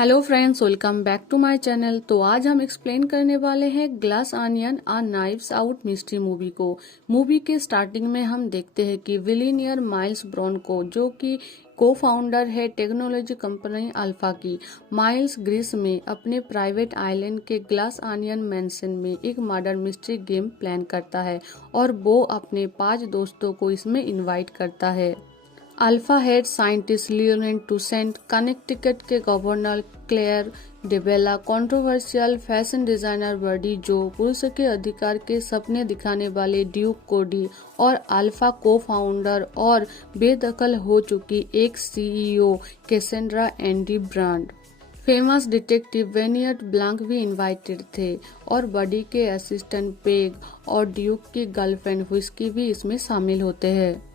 Hello friends, welcome back to my channel. तो आज हम एक्सप्लेन करने वाले हैं Glass Onion a Knives Out mystery movie को। मूवी के स्टार्टिंग में हम देखते हैं कि विलिनियर माइल्स ब्रॉनको, जो कि को फाउंडर है टेक्नोलॉजी कंपनी अल्फा की, माइल्स ग्रीस में अपने प्राइवेट आइलैंड के ग्लास ऑनियन मैंशन में एक मर्डर मिस्ट्री गेम प्लान करता है और वो अपने 5 दोस्तों को इसमें इनवाइट करता है। Alpha head scientist Lionel Toussaint, Connecticut के governor Claire Debella, controversial fashion designer Birdie जो, पुरुष के अधिकार के सपने दिखाने वाले ड्यूक कोडी और अल्फा को फाउंडर और बेदखल हो चुकी एक CEO Cassandra Andi Brand. Famous detective Benoit Blanc भी इनवाइटेड थे और बडी के असिस्टेंट पेग और ड्यूक की गर्लफ्रेंड व्हिस्की भी इसमें शामिल होते हैं।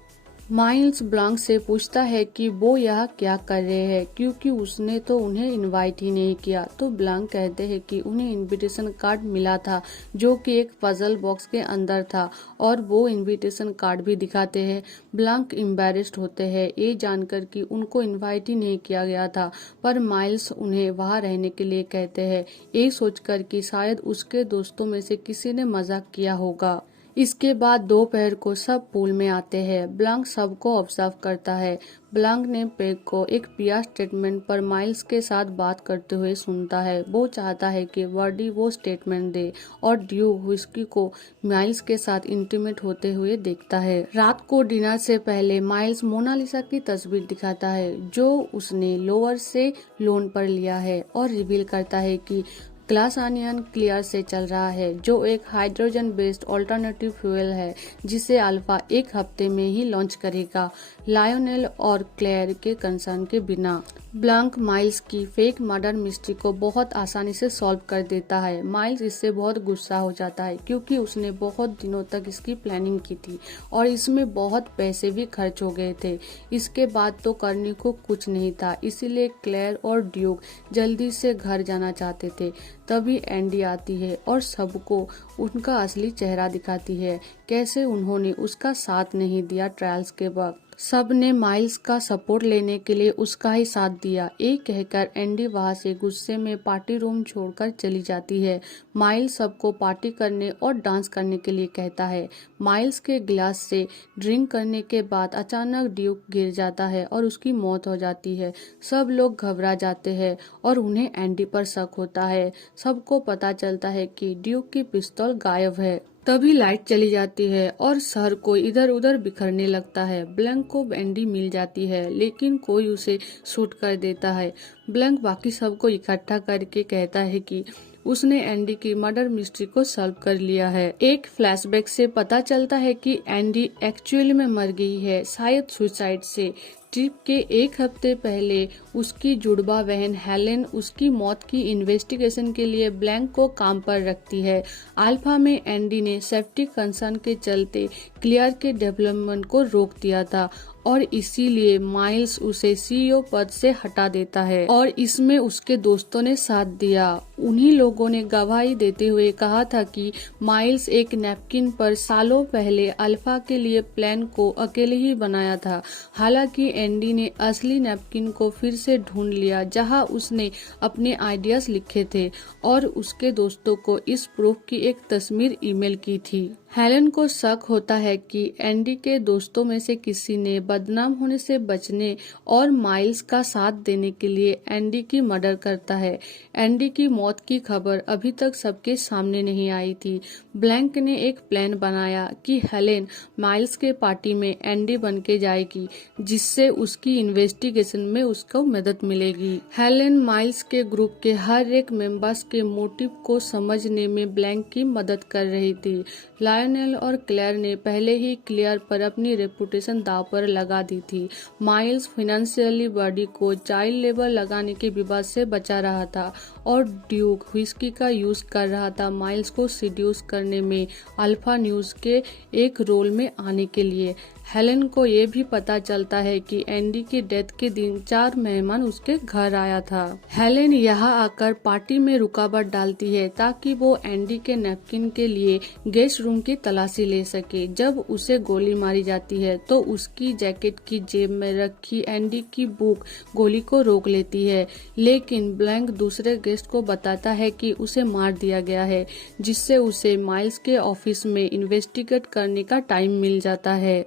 माइल्स ब्लैंक से पूछता है कि वो यह क्या कर रहे हैं, क्योंकि उसने तो उन्हें इनवाइट ही नहीं किया। तो ब्लैंक कहते हैं कि उन्हें इनविटेशन कार्ड मिला था जो कि एक पजल बॉक्स के अंदर था और वो इनविटेशन कार्ड भी दिखाते हैं। ब्लैंक एम्बैरेस्ड होते हैं ये जानकर कि उनको इनवाइट ही नहीं किया गया था, पर माइल्स उन्हें वहां रहने के लिए कहते हैं, ये सोचकर कि शायद उसके दोस्तों में से किसी ने मजाक किया होगा। इसके बाद दोपहर को सब पूल में आते हैं। ब्लैंक सबको ऑब्जर्व करता है। ब्लैंक ने पेग को एक पिया स्टेटमेंट पर माइल्स के साथ बात करते हुए सुनता है। वो चाहता है कि वर्डी वो स्टेटमेंट दे और ड्यूक व्हिस्की को माइल्स के साथ इंटीमेट होते हुए देखता है। रात को डिनर से पहले माइल्स मोनालिसा की तस्वीर दिखाता है जो उसने लोअर से लोन पर लिया है और रिवील करता है कि ग्लास ऑनियन क्लियर से चल रहा है, जो एक हाइड्रोजन बेस्ड ऑल्टरनेटिव फ्यूल है जिसे अल्फा एक हफ्ते में ही लॉन्च करेगा, लायोनेल और क्लेयर के कंसर्न के बिना। ब्लैंक माइल्स की फेक मर्डर मिस्ट्री को बहुत आसानी से सॉल्व कर देता है। माइल्स इससे बहुत गुस्सा हो जाता है क्योंकि उसने बहुत दिनों तक इसकी प्लानिंग की थी और इसमें बहुत पैसे भी खर्च हो गए थे। इसके बाद तो करने को कुछ नहीं था, इसीलिए क्लेयर और ड्यूक जल्दी से घर जाना चाहते थे। तभी एंडी आती है और सबको उनका असली चेहरा दिखाती है, कैसे उन्होंने उसका साथ नहीं दिया ट्रायल्स के वक्त। सब ने माइल्स का सपोर्ट लेने के लिए उसका ही साथ दिया। ये कहकर एंडी वहां से गुस्से में पार्टी रूम छोड़कर चली जाती है। माइल्स सबको पार्टी करने और डांस करने के लिए कहता है। माइल्स के गिलास से ड्रिंक करने के बाद अचानक ड्यूक गिर जाता है और उसकी मौत हो जाती है। सब लोग घबरा जाते हैं और उन्हें एंडी पर शक होता है। सबको पता चलता है कि ड्यूक की पिस्तौल गायब है। तभी लाइट चली जाती है और शहर को इधर उधर बिखरने लगता है। ब्लैंक को एंडी मिल जाती है लेकिन कोई उसे शूट कर देता है। ब्लैंक बाकी सबको इकट्ठा करके कहता है कि उसने एंडी की मर्डर मिस्ट्री को सॉल्व कर लिया है। एक फ्लैशबैक से पता चलता है कि एंडी एक्चुअली में मर गई है, शायद सुसाइड से। ट्रिप के एक हफ्ते पहले उसकी जुड़वा बहन हेलेन उसकी मौत की इन्वेस्टिगेशन के लिए ब्लैंक को काम पर रखती है। अल्फा में एंडी ने सेफ्टी कंसर्न के चलते क्लियर के डेवलपमेंट को रोक दिया था और इसीलिए माइल्स उसे सीईओ पद से हटा देता है और इसमें उसके दोस्तों ने साथ दिया। उन्हीं लोगों ने गवाही देते हुए कहा था कि माइल्स एक नैपकिन पर सालों पहले अल्फा के लिए प्लान को अकेले ही बनाया था। हालांकि एंडी ने असली नैपकिन को फिर से ढूंढ लिया जहां उसने अपने आइडियाज लिखे थे और उसके दोस्तों को इस प्रूफ की एक तस्वीर ईमेल की थी। हेलेन को शक होता है कि एंडी के दोस्तों में से किसी ने बदनाम होने से बचने और माइल्स का साथ देने के लिए एंडी की मर्डर करता है। एंडी की मौत की खबर अभी तक सबके सामने नहीं आई थी। ब्लैंक ने एक प्लान बनाया कि हेलेन माइल्स के पार्टी में एंडी बन के जाएगी, जिससे उसकी इन्वेस्टिगेशन में उसको मदद मिलेगी। हेलेन माइल्स के ग्रुप के हर एक मेंबर्स के मोटिव को समझने में ब्लैंक की मदद कर रही थी। लायोनेल और क्लेयर ने पहले ही क्लियर पर अपनी रेपुटेशन दांव पर लगा दी थी। माइल्स फाइनेंशियली बॉडी को चाइल्ड लेबर लगाने के विवाद से बचा रहा था और ड्यूक व्हिस्की का यूज कर रहा था माइल्स को सीड्यूस करने में अल्फा न्यूज के एक रोल में आने के लिए। हेलेन को ये भी पता चलता है कि एंडी की डेथ के दिन 4 मेहमान उसके घर आया था। हेलेन यहाँ आकर पार्टी में रुकावट डालती है ताकि वो एंडी के नैपकिन के लिए गेस्ट रूम की तलाशी ले सके। जब उसे गोली मारी जाती है तो उसकी जैकेट की जेब में रखी एंडी की बुक गोली को रोक लेती है, लेकिन ब्लैंक दूसरे गेस्ट को बताता है कि उसे मार दिया गया है, जिससे उसे माइल्स के ऑफिस में इन्वेस्टिगेट करने का टाइम मिल जाता है।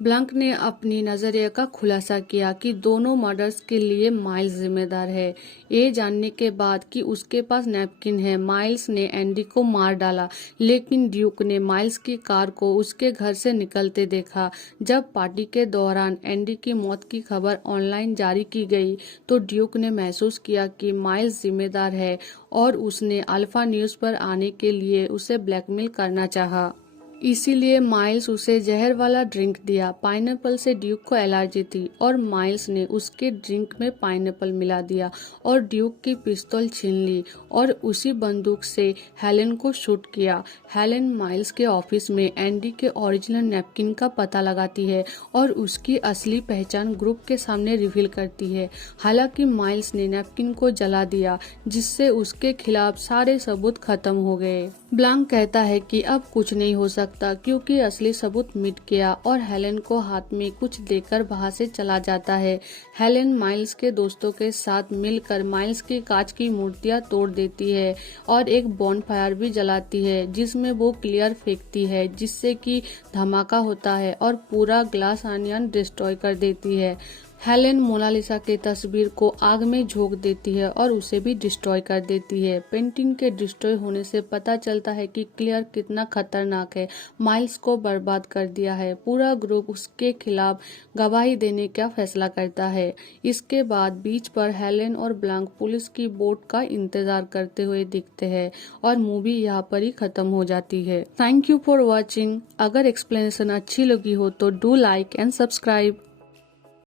ब्लैंक ने अपनी नजरिए का खुलासा किया कि दोनों मर्डर्स के लिए माइल्स जिम्मेदार है। ये जानने के बाद कि उसके पास नैपकिन है, माइल्स ने एंडी को मार डाला, लेकिन ड्यूक ने माइल्स की कार को उसके घर से निकलते देखा। जब पार्टी के दौरान एंडी की मौत की खबर ऑनलाइन जारी की गई तो ड्यूक ने महसूस किया कि माइल्स जिम्मेदार है और उसने अल्फा न्यूज पर आने के लिए उसे ब्लैकमेल करना चाहा। इसीलिए माइल्स उसे जहर वाला ड्रिंक दिया। पाइनएप्पल से ड्यूक को एलर्जी थी और माइल्स ने उसके ड्रिंक में पाइनएप्पल मिला दिया और ड्यूक की पिस्तौल छीन ली और उसी बंदूक से हेलेन को शूट किया। हेलेन माइल्स के ऑफिस में एंडी के ओरिजिनल नैपकिन का पता लगाती है और उसकी असली पहचान ग्रुप के सामने रिवील करती है। हालांकि माइल्स ने नैपकिन को जला दिया, जिससे उसके खिलाफ सारे सबूत खत्म हो गए। ब्लैंक कहता है कि अब कुछ नहीं हो सकता क्योंकि असली सबूत मिट गया और हेलेन को हाथ में कुछ देकर वहां से चला जाता है। हेलेन माइल्स के दोस्तों के साथ मिलकर माइल्स की कांच की मूर्तियां तोड़ देती है और एक बॉनफायर भी जलाती है जिसमें वो क्लियर फेंकती है, जिससे कि धमाका होता है और पूरा ग्लास आनियन डिस्ट्रॉय कर देती है। हेलेन मोनालिसा की तस्वीर को आग में झोंक देती है और उसे भी डिस्ट्रॉय कर देती है। पेंटिंग के डिस्ट्रॉय होने से पता चलता है कि क्लियर कितना खतरनाक है, माइल्स को बर्बाद कर दिया है। पूरा ग्रुप उसके खिलाफ गवाही देने का फैसला करता है। इसके बाद बीच पर हेलेन और ब्लैंक पुलिस की बोट का इंतजार करते हुए दिखते हैं और मूवी यहाँ पर ही खत्म हो जाती है। Thank you for watching. अगर एक्सप्लेनेशन अच्छी लगी हो तो डू लाइक एंड सब्सक्राइब।